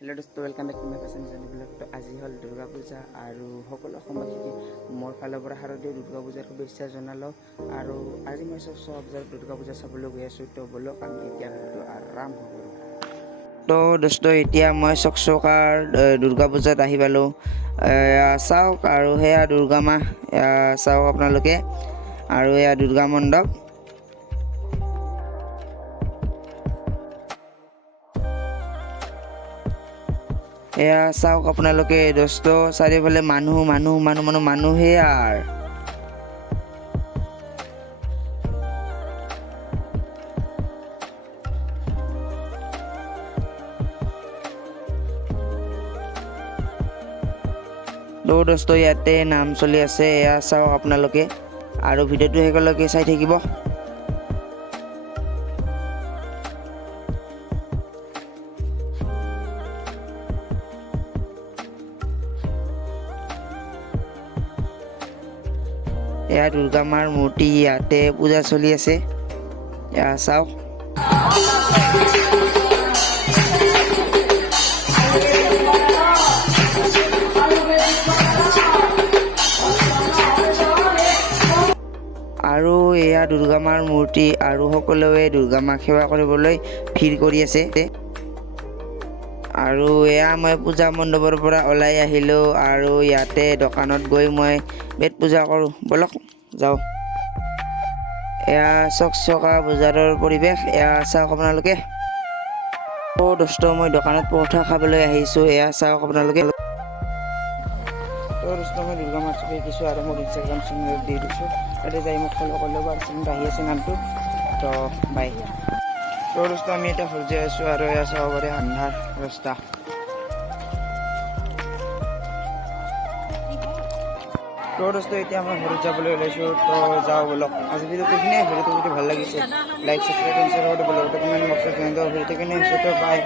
Hello दोस्तों welcome back to my personal channel blog. तो आज हल दुर्गा पूजा और सकल अসমबासीक मोर फाলৰ পৰা শাৰদীয় দুৰ্গা পূজাৰ শুভেচ্ছা জনালোঁ। আৰু আজি মই 6 দুৰ্গা পূজা চাবলৈ গৈ আছোঁ। তো বলক আমি এতিয়া ভিডিঅ'টো আৰম্ভ কৰোঁ। তো দোস্ত এতিয়া মই চকচকাৰ দুৰ্গা পূজাত আহি পালোঁ। চাওক আৰু সেয়া দুৰ্গা মা চাওক আপোনালোকে, আৰু এয়া দুৰ্গা মণ্ডপ। এয়া চাওক আপোনালোকে দোস্ত, চাৰিওফালে মানুহ মানুহ মানুহ মানুহ মানুহে আৰু দোস্ত ইয়াতে নাম চলি আছে। এয়া চাওক আপোনালোকে, আৰু ভিডিঅ'টো শেষলৈকে চাই থাকিব। এয়া দুৰ্গা মাৰ মূৰ্তি, ইয়াতে পূজা চলি আছে। এয়া চাওক। আৰু এয়া দুৰ্গা মাৰ মূৰ্তি, আৰু সকলোৱে দুৰ্গা মাক সেৱা কৰিবলৈ ভিৰ কৰি আছে। আৰু এয়া মই পূজা মণ্ডপৰ পৰা ওলাই আহিলোঁ, আৰু ইয়াতে দোকানত গৈ মই পেট পূজা কৰোঁ। বলক যাওঁ। এয়া চকচকা বজাৰৰ পৰিৱেশ, এয়া চাওক আপোনালোকে। দোস্ত মই দোকানত পৰঠা খাবলৈ আহিছোঁ। এয়া চাওক আপোনালোকে। তো দোস্ত মই দুৰ্গা মাক শিকিছোঁ, আৰু মোৰ ইনষ্টাগ্ৰাম চেনেলত দি দিছোঁ। তাতে যাই মোক ফ'ল' কৰি ল'ব। আৰু চেনেলত আহি আছে নামটো। তো বাই। তো দোস্ত আমি এতিয়া ঘৰ যাই আছোঁ, আৰু এয়া চাব পাৰে আন্ধাৰ ৰাস্তা। তো দোস্ত এতিয়া মই ঘৰত যাবলৈ ওলাইছোঁ। তো যাওঁ বলক। আজি ভিডিঅ'টো এইখিনিয়ে। ভিডিঅ'টো যদি ভাল লাগিছে লাইক, ছাবস্ক্ৰাইব, শ্বেয়াৰ কৰি দিব। কমেণ্ট বক্সত জনাই দিব। ভিডিঅ'টো কেনে হৈছে তো বাই।